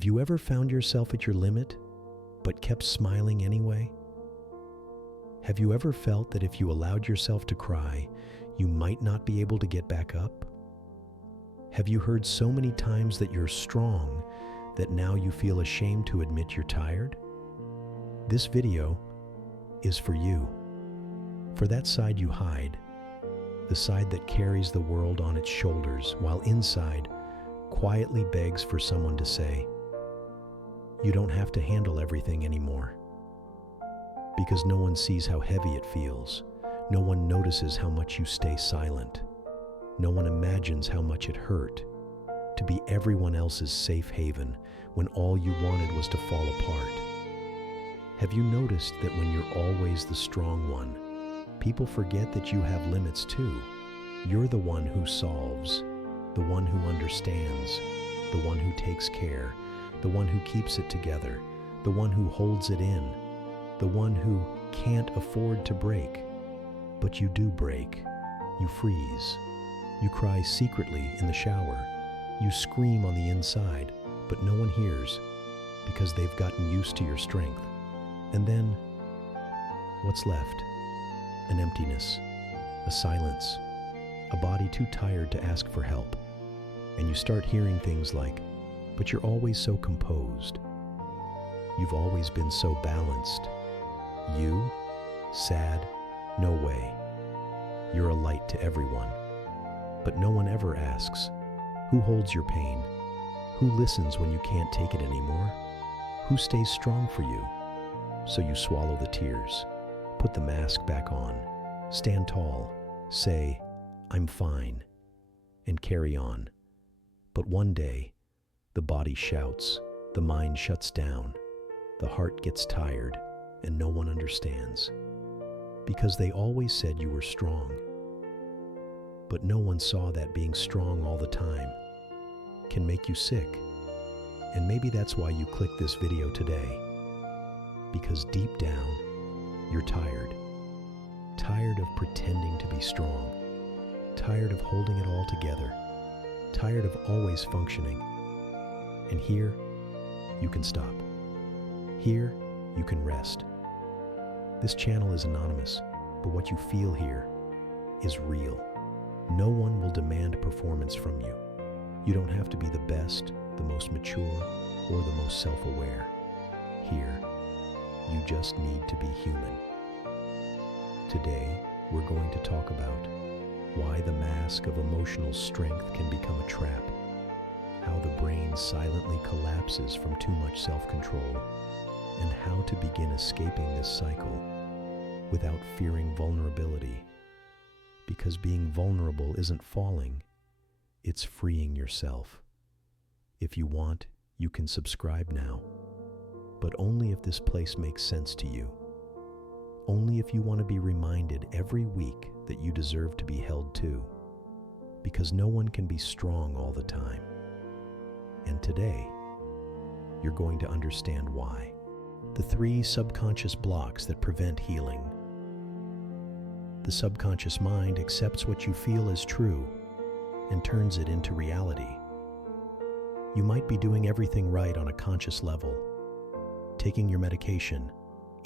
Have you ever found yourself at your limit, but kept smiling anyway? Have you ever felt that if you allowed yourself to cry, you might not be able to get back up? Have you heard so many times that you're strong that now you feel ashamed to admit you're tired? This video is for you, for that side you hide, the side that carries the world on its shoulders while inside quietly begs for someone to say, you don't have to handle everything anymore. Because no one sees how heavy it feels. No one notices how much you stay silent. No one imagines how much it hurt to be everyone else's safe haven when all you wanted was to fall apart. Have you noticed that when you're always the strong one, people forget that you have limits too? You're the one who solves, the one who understands, the one who takes care, the one who keeps it together, the one who holds it in, the one who can't afford to break. But you do break. You freeze. You cry secretly in the shower. You scream on the inside, but no one hears because they've gotten used to your strength. And then, what's left? An emptiness, a silence, a body too tired to ask for help. And you start hearing things like, but you're always so composed. You've always been so balanced. You? Sad? No way. You're a light to everyone. But no one ever asks, who holds your pain? Who listens when you can't take it anymore? Who stays strong for you? So you swallow the tears, put the mask back on, stand tall, say, I'm fine, and carry on. But one day, the body shouts, the mind shuts down, the heart gets tired, and no one understands. Because they always said you were strong. But no one saw that being strong all the time can make you sick. And maybe that's why you clicked this video today. Because deep down, you're tired. Tired of pretending to be strong. Tired of holding it all together. Tired of always functioning. And here, you can stop. Here, you can rest. This channel is anonymous, but what you feel here is real. No one will demand performance from you. You don't have to be the best, the most mature, or the most self-aware. Here, you just need to be human. Today, we're going to talk about why the mask of emotional strength can become a trap, how the brain silently collapses from too much self-control, and how to begin escaping this cycle without fearing vulnerability. Because being vulnerable isn't falling, it's freeing yourself. If you want, you can subscribe now, but only if this place makes sense to you. Only if you want to be reminded every week that you deserve to be held too, because no one can be strong all the time. And today, you're going to understand why. The 3 subconscious blocks that prevent healing. The subconscious mind accepts what you feel as true and turns it into reality. You might be doing everything right on a conscious level, taking your medication,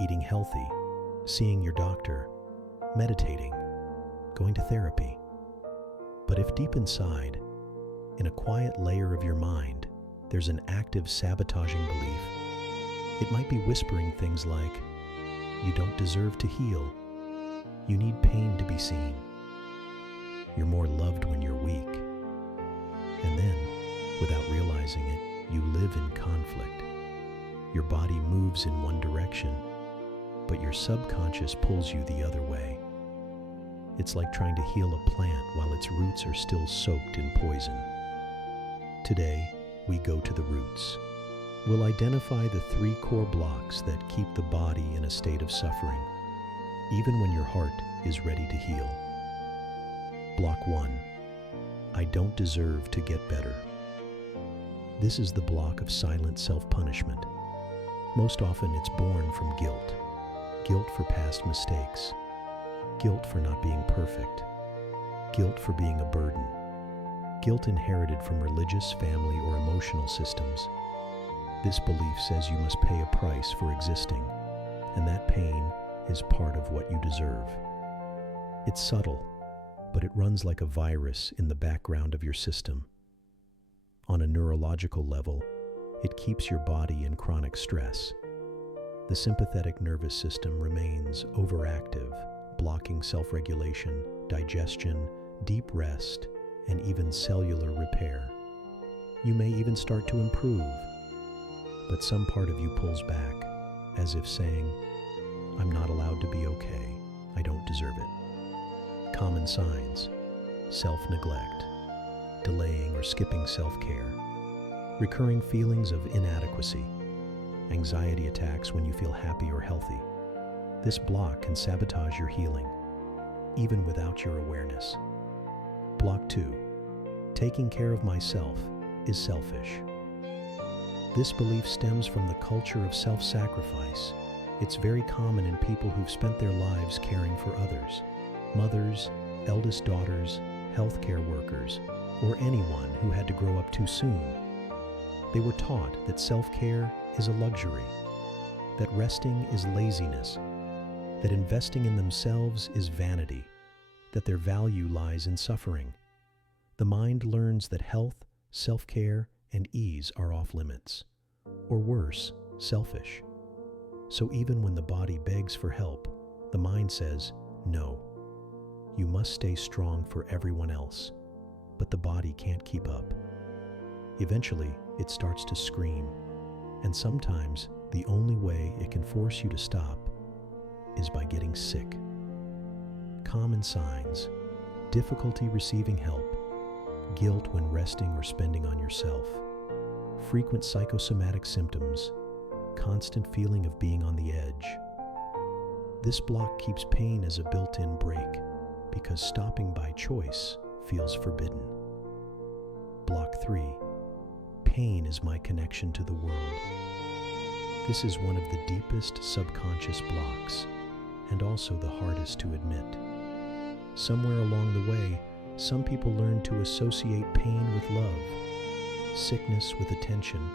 eating healthy, seeing your doctor, meditating, going to therapy. But if deep inside, in a quiet layer of your mind, there's an active sabotaging belief, it might be whispering things like, you don't deserve to heal. You need pain to be seen. You're more loved when you're weak. And then, without realizing it, you live in conflict. Your body moves in one direction, but your subconscious pulls you the other way. It's like trying to heal a plant while its roots are still soaked in poison. Today, we go to the roots. We'll identify the 3 core blocks that keep the body in a state of suffering, even when your heart is ready to heal. Block 1. I don't deserve to get better. This is the block of silent self-punishment. Most often it's born from guilt. Guilt for past mistakes. Guilt for not being perfect. Guilt for being a burden. Guilt inherited from religious, family, or emotional systems. This belief says you must pay a price for existing, and that pain is part of what you deserve. It's subtle, but it runs like a virus in the background of your system. On a neurological level, it keeps your body in chronic stress. The sympathetic nervous system remains overactive, blocking self-regulation, digestion, deep rest, and even cellular repair. You may even start to improve, but some part of you pulls back, as if saying, "I'm not allowed to be okay. I don't deserve it." Common signs: self-neglect, delaying or skipping self-care, recurring feelings of inadequacy, anxiety attacks when you feel happy or healthy. This block can sabotage your healing, even without your awareness. Block 2. Taking care of myself is selfish. This belief stems from the culture of self-sacrifice. It's very common in people who've spent their lives caring for others: mothers, eldest daughters, healthcare workers, or anyone who had to grow up too soon. They were taught that self-care is a luxury, that resting is laziness, that investing in themselves is vanity, that their value lies in suffering. The mind learns that health, self-care, and ease are off limits, or worse, selfish. So even when the body begs for help, the mind says, "No, you must stay strong for everyone else," but the body can't keep up. Eventually, it starts to scream, and sometimes the only way it can force you to stop is by getting sick. Common signs: difficulty receiving help, guilt when resting or spending on yourself, frequent psychosomatic symptoms, constant feeling of being on the edge. This block keeps pain as a built-in brake because stopping by choice feels forbidden. Block 3. Pain is my connection to the world. This is one of the deepest subconscious blocks, and also the hardest to admit. Somewhere along the way, some people learn to associate pain with love, sickness with attention,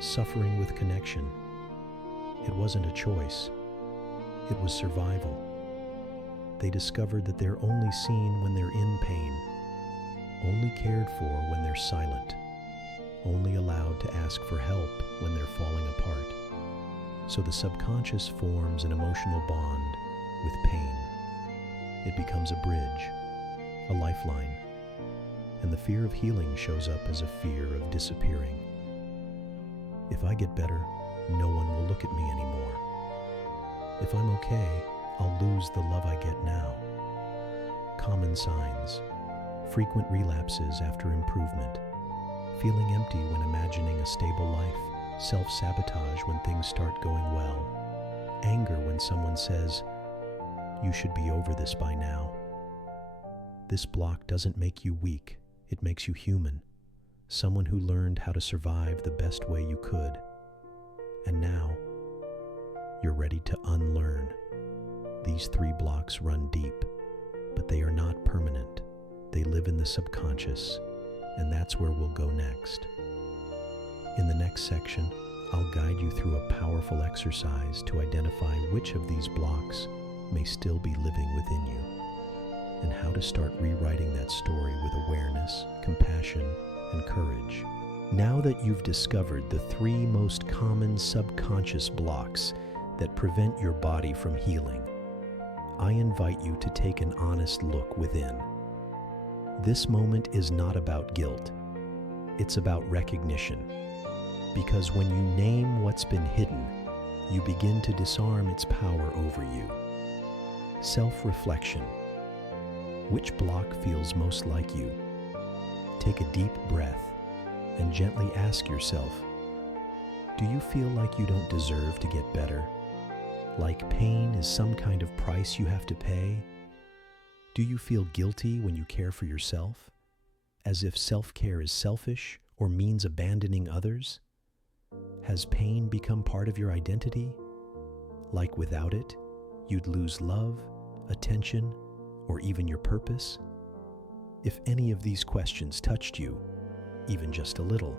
suffering with connection. It wasn't a choice. It was survival. They discovered that they're only seen when they're in pain, only cared for when they're silent, only allowed to ask for help when they're falling apart. So the subconscious forms an emotional bond with pain. It becomes a bridge, a lifeline, and the fear of healing shows up as a fear of disappearing. If I get better, no one will look at me anymore. If I'm okay, I'll lose the love I get now. Common signs: frequent relapses after improvement, feeling empty when imagining a stable life, self-sabotage when things start going well, anger when someone says, "You should be over this by now." This block doesn't make you weak, it makes you human, someone who learned how to survive the best way you could. And now, you're ready to unlearn. These 3 blocks run deep, but they are not permanent. They live in the subconscious, and that's where we'll go next. In the next section, I'll guide you through a powerful exercise to identify which of these blocks may still be living within you, and how to start rewriting that story with awareness, compassion, and courage. Now that you've discovered the 3 most common subconscious blocks that prevent your body from healing, I invite you to take an honest look within. This moment is not about guilt. It's about recognition. Because when you name what's been hidden, you begin to disarm its power over you. Self-reflection. Which block feels most like you? Take a deep breath and gently ask yourself, do you feel like you don't deserve to get better? Like pain is some kind of price you have to pay? Do you feel guilty when you care for yourself, as if self-care is selfish or means abandoning others? Has pain become part of your identity? Like without it, you'd lose love, attention, or even your purpose? If any of these questions touched you, even just a little,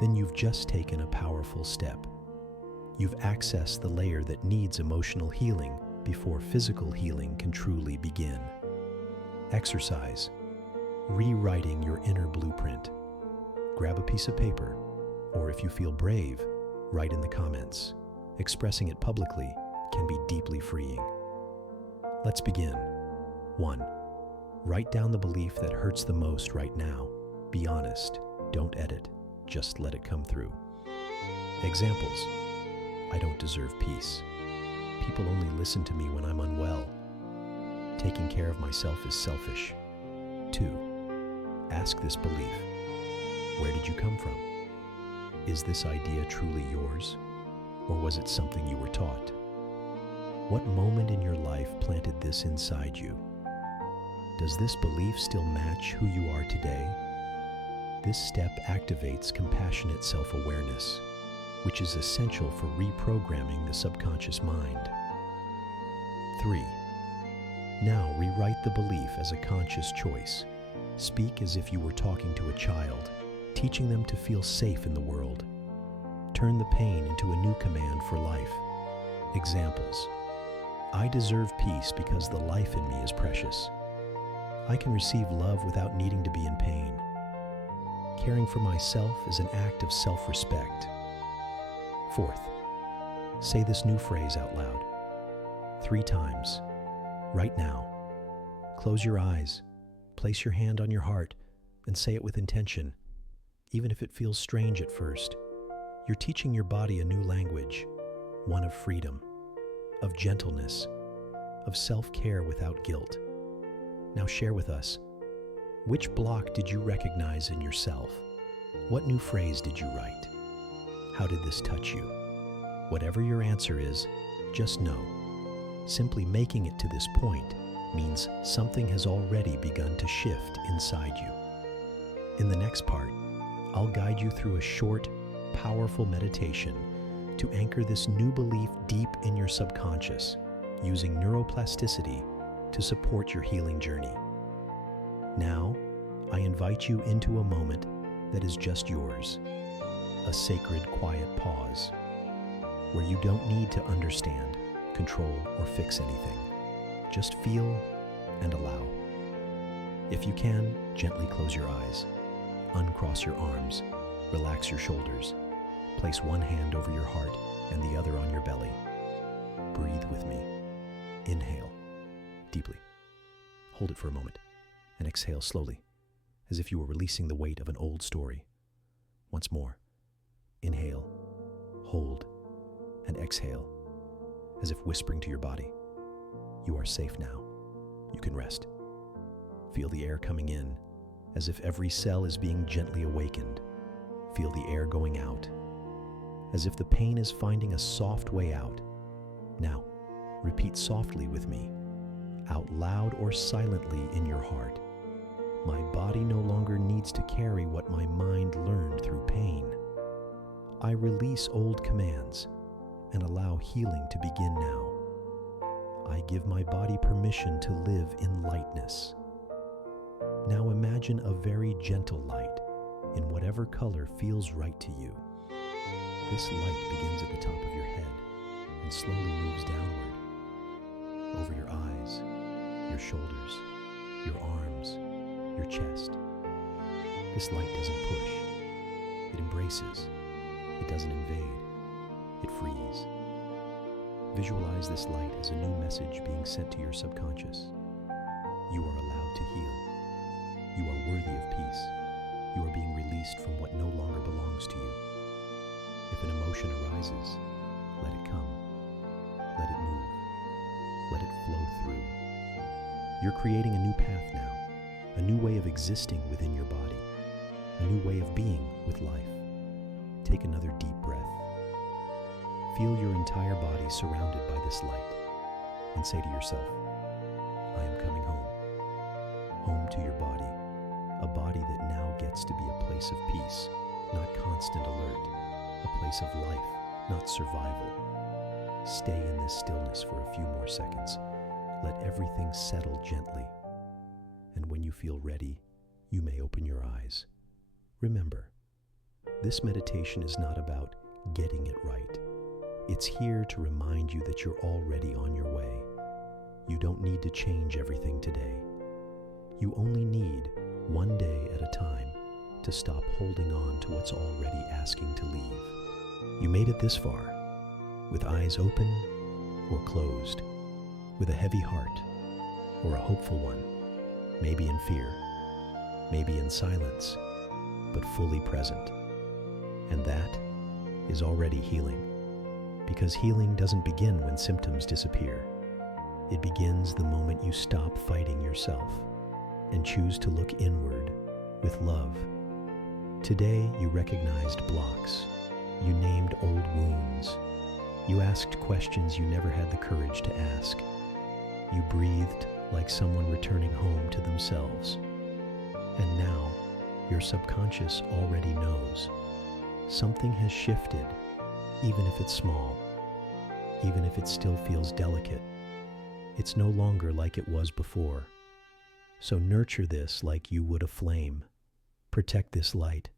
then you've just taken a powerful step. You've accessed the layer that needs emotional healing before physical healing can truly begin. Exercise. Rewriting your inner blueprint. Grab a piece of paper, or if you feel brave, write in the comments. Expressing it publicly can be deeply freeing. Let's begin. 1. Write down the belief that hurts the most right now. Be honest. Don't edit. Just let it come through. Examples. I don't deserve peace. People only listen to me when I'm unwell. Taking care of myself is selfish. 2. Ask this belief. Where did you come from? Is this idea truly yours? Or was it something you were taught? What moment in your life planted this inside you? Does this belief still match who you are today? This step activates compassionate self-awareness, which is essential for reprogramming the subconscious mind. 3. Now rewrite the belief as a conscious choice. Speak as if you were talking to a child, teaching them to feel safe in the world. Turn the pain into a new command for life. Examples. I deserve peace because the life in me is precious. I can receive love without needing to be in pain. Caring for myself is an act of self-respect. 4th, say this new phrase out loud 3 times, right now. Close your eyes, place your hand on your heart, and say it with intention. Even if it feels strange at first, you're teaching your body a new language, one of freedom, of gentleness, of self-care without guilt. Now share with us, which block did you recognize in yourself? What new phrase did you write? How did this touch you? Whatever your answer is, just know, simply making it to this point means something has already begun to shift inside you. In the next part, I'll guide you through a short, powerful meditation to anchor this new belief deep in your subconscious, using neuroplasticity to support your healing journey. Now, I invite you into a moment that is just yours, a sacred, quiet pause, where you don't need to understand, control, or fix anything. Just feel and allow. If you can, gently close your eyes, uncross your arms, relax your shoulders, place one hand over your heart and the other on your belly. Breathe with me. Inhale deeply. Hold it for a moment and exhale slowly, as if you were releasing the weight of an old story. Once more. Inhale, hold, and exhale, as if whispering to your body, you are safe now. You can rest. Feel the air coming in, as if every cell is being gently awakened. Feel the air going out, as if the pain is finding a soft way out. Now, repeat softly with me, out loud or silently in your heart. My body no longer needs to carry what my mind learned through pain. I release old commands and allow healing to begin now. I give my body permission to live in lightness. Now imagine a very gentle light in whatever color feels right to you. This light begins at the top of your head and slowly moves downward, over your eyes, your shoulders, your arms, your chest. This light doesn't push. It embraces. It doesn't invade. It frees. Visualize this light as a new message being sent to your subconscious. You are allowed to heal. You are worthy of peace. You are being released from what no longer belongs to you. If an emotion arises, let it come. Let it move. Let it flow through. You're creating a new path now, a new way of existing within your body, a new way of being with life. Take another deep breath. Feel your entire body surrounded by this light, and say to yourself, I am coming home. Home to your body, a body that now gets to be a place of peace, not constant alert, a place of life, not survival. Stay in this stillness for a few more seconds. Let everything settle gently. And when you feel ready, you may open your eyes. Remember, This meditation is not about getting it right. It's here to remind you that you're already on your way. You don't need to change everything today. You only need one day at a time to stop holding on to what's already asking to leave. You made it this far, with eyes open or closed, with a heavy heart or a hopeful one, maybe in fear, maybe in silence, but fully present. And that is already healing, because healing doesn't begin when symptoms disappear. It begins the moment you stop fighting yourself and choose to look inward with love. Today, you recognized blocks. You named old wounds. You asked questions you never had the courage to ask. You breathed like someone returning home to themselves. And now, your subconscious already knows. Something has shifted, even if it's small, even if it still feels delicate. It's no longer like it was before. So nurture this like you would a flame. Protect this light.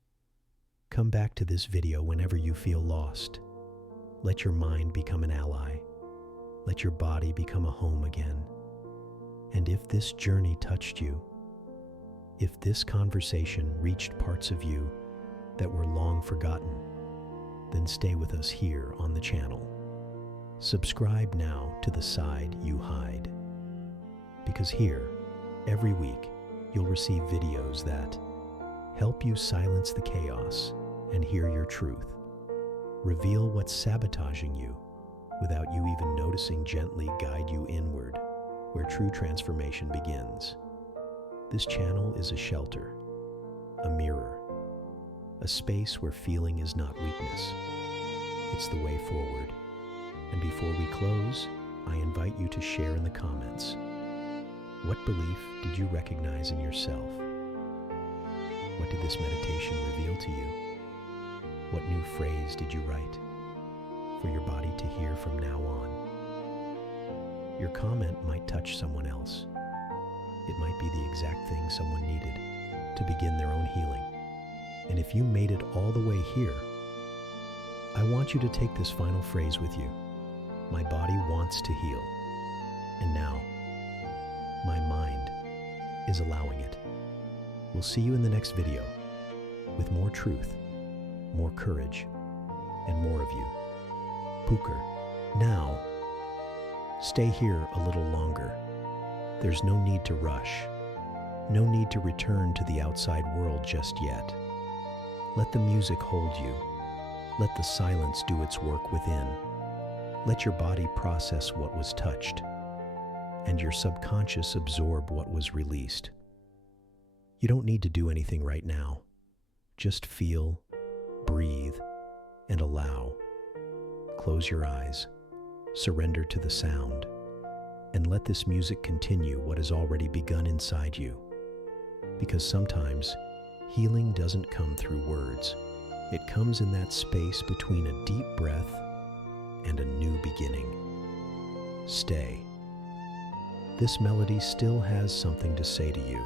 Come back to this video whenever you feel lost. Let your mind become an ally. Let your body become a home again. And if this journey touched you, if this conversation reached parts of you that were long forgotten, then stay with us here on the channel. Subscribe now to The Side You Hide, because here, every week, you'll receive videos that help you silence the chaos and hear your truth, reveal what's sabotaging you without you even noticing, gently guide you inward, where true transformation begins. This channel is a shelter, a mirror, a space where feeling is not weakness. It's the way forward. And before we close, I invite you to share in the comments. What belief did you recognize in yourself? What did this meditation reveal to you? What new phrase did you write for your body to hear from now on? Your comment might touch someone else. It might be the exact thing someone needed to begin their own healing. And if you made it all the way here, I want you to take this final phrase with you. My body wants to heal. And now, my mind is allowing it. We'll see you in the next video with more truth, more courage, and more of you. Pooker. Now, stay here a little longer. There's no need to rush. No need to return to the outside world just yet. Let the music hold you. Let the silence do its work within. Let your body process what was touched, and your subconscious absorb what was released. You don't need to do anything right now. Just feel, breathe, and allow. Close your eyes, surrender to the sound, and let this music continue what has already begun inside you. Because sometimes, healing doesn't come through words. It comes in that space between a deep breath and a new beginning. Stay. This melody still has something to say to you.